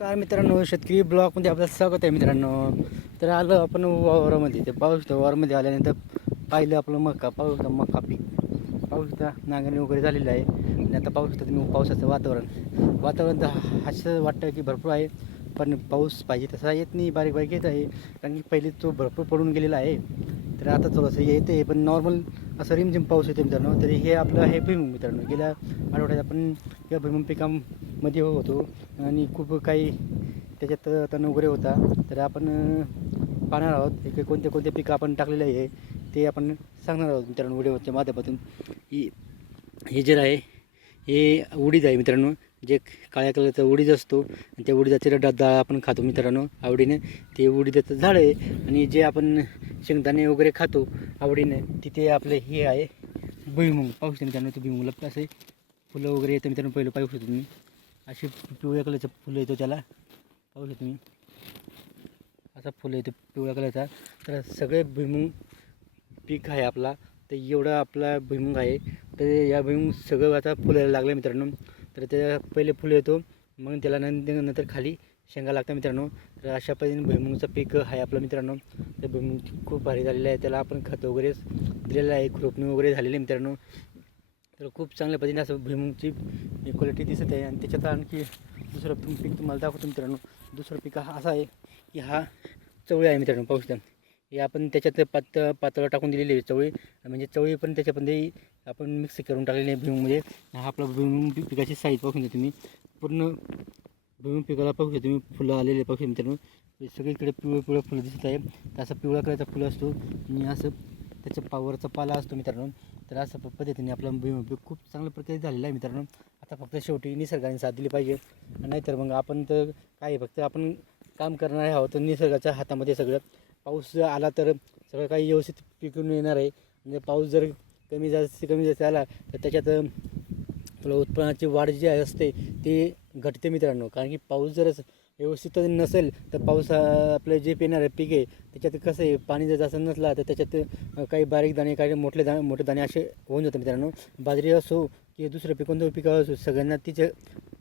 काय मित्रांनो, शेतकरी ब्लॉगमध्ये आपलं स्वागत आहे मित्रांनो. तर आलो आपण वावरामध्ये. ते पाऊस वावरामध्ये आल्यानंतर पाहिलं आपलं मका, पाऊस मका पीक, पाऊस नांगरणी वगैरे झालेलं आहे. आणि आता पाऊस तुम्ही पावसाचं वातावरण तर असं वाटतं की भरपूर आहे, पण पाऊस पाहिजे तसा येत नाही, बारीक बारीक येत आहे. कारण की पहिले तो भरपूर पडून गेलेला आहे. तर आता थोडंसं येते, पण नॉर्मल असं रिमझिम पाऊस येते मित्रांनो. तरी हे आपलं आहे भुईमुग मित्रांनो. गेल्या आठवड्यात आपण या भुईमुग पिकामध्ये होतो आणि खूप काही त्याच्यात तण वगैरे होता. तर आपण पाहणार आहोत एक कोणते कोणते पिकं आपण टाकलेले आहे ते आपण सांगणार आहोत मित्रांनो व्हिडिओच्या माध्यमातून. हे जे आहे हे उडीद आहे मित्रांनो. जे काळ्या कलरचा उडीद असतो आणि त्या उडीदाचे डाळ आपण खातो मित्रांनो आवडीने. ते उडीदाचं झाड आहे. आणि जे आपण शेंगदाणे वगैरे खातो आवडीने, तिथे आपले हे आहे भुईमुग. पाहू शकता मित्रांनो, ते भुईमुगला असे फुलं वगैरे येतं मित्रांनो. पहिलं पाहू शकतो तुम्ही, अशी पिवळ्या कलरचं फुलं येतो त्याला, पाहू शकतो तुम्ही. असा फुलं येतो पिवळ्या कलरचा. तर सगळे भुईमुग पीक आहे आपला. तर एवढा आपला भुईमुग आहे. तर या भुईमुग सगळं आता फुलायला लागलं मित्रांनो. तर त्या पहिले फुलं येतो, मग त्याला नंतर खाली शेंगा लागतात मित्रांनो. तर अशा पद्धतीने भुईमुगचं पीक आहे आपलं मित्रांनो. तर भुईमुग खूप भारी झालेलं आहे. त्याला आपण खत वगैरे दिलेलं आहे, खुरपणी वगैरे झालेली आहे मित्रांनो. तर खूप चांगल्या पद्धतीने असं भुईमुगची क्वालिटी दिसत आहे. आणि त्याच्यात आणखी दुसरं पीक तुम्हाला दाखवतो मित्रांनो. दुसरं पीक हा असा आहे की हा चवळी आहे मित्रांनो. पाहू शकता, हे आपण त्याच्यात पातळ टाकून दिलेली आहे चवळी. म्हणजे चवळी पण त्याच्यामध्ये आपण मिक्स करून टाकलेली आहे भुईमुगमध्ये. हा आपला भुईमुग पिकाची साईज पाहू शकता तुम्ही. पूर्ण भुईमुग पिकाला पाहू शकता तुम्ही फुलं आलेले पाहू शकता मित्रांनो. सगळीकडे पिवळं पिवळं फुलं दिसत आहे. तर असा पिवळा कलरचा फुलं असतो आणि असं त्याच्या पावरचा पाला असतो मित्रांनो. तर अशा पद्धतीने आपला भुईमुग पीक खूप चांगल्या प्रकारे झालेला आहे मित्रांनो. आता फक्त शेवटी निसर्गाने साथ दिली पाहिजे. नाहीतर मग आपण तर काय, फक्त आपण काम करणारे आहोत. तर निसर्गाच्या हातामध्ये सगळं. पाऊस आला तर सगळं काही व्यवस्थित पिकून येणार आहे. म्हणजे पाऊस जर कमी जास्त आला तर त्याच्यात आपलं उत्पन्नाची वाढ जी असते ती घटते मित्रांनो. कारण की पाऊस जर व्यवस्थित नसेल तर पाऊस आपलं जे पिणारं पीक आहे त्याच्यात कसं आहे, पाणी जर जास्त नसला तर त्याच्यात काही बारीक दाणे, काही मोठे दाणे असे होऊन जातात मित्रांनो. बाजरी असो की दुसरं पीक, कोणतं पिकं असो, सगळ्यांना तीच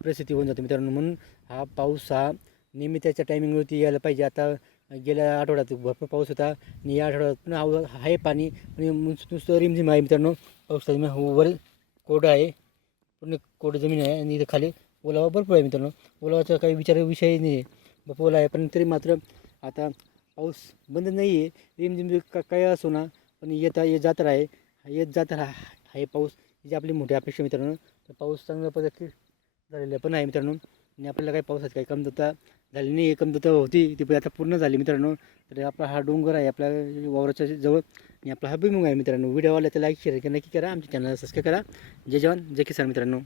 परिस्थिती होऊन जाते मित्रांनो. म्हणून हा पाऊस नेहमी त्याच्या टायमिंगवरती यायला पाहिजे. आता गेल्या आठवड्यात भरपूर पाऊस होता आणि या आठवड्यात पण आहे पाणी, आणि नुसतं रिमझिम आहे मित्रांनो. पाऊस वर कोरडं आहे, पूर्ण कोरडं जमीन आहे आणि इथं खाली ओलावा भरपूर आहे मित्रांनो. ओलावाचा काही विषय नाही आहे, भरपूर ओला आहे. पण तरी मात्र आता पाऊस बंद नाही आहे. रिमझिम काय असो ना, पण येत जात आहे, येत जात आहे पाऊस. ही जी आपली मोठी अपेक्षा मित्रांनो. तर पाऊस चांगल्या पद्धतीने झालेला पण आहे मित्रांनो. आणि आपल्याला काही पावसाची काही कमतरता झाली नाही. कमतरता होती ती पण आता पूर्ण झाली मित्रांनो. तर आपला हा डोंगर आहे आपल्या वावराच्या जवळ, आणि आपला हा भुईमुग आहे मित्रांनो. व्हिडिओ आवडला तर लाईक शेअर नक्की करा. आमच्या चॅनलला सबस्क्राईब करा. जय जवान जय किसान मित्रांनो.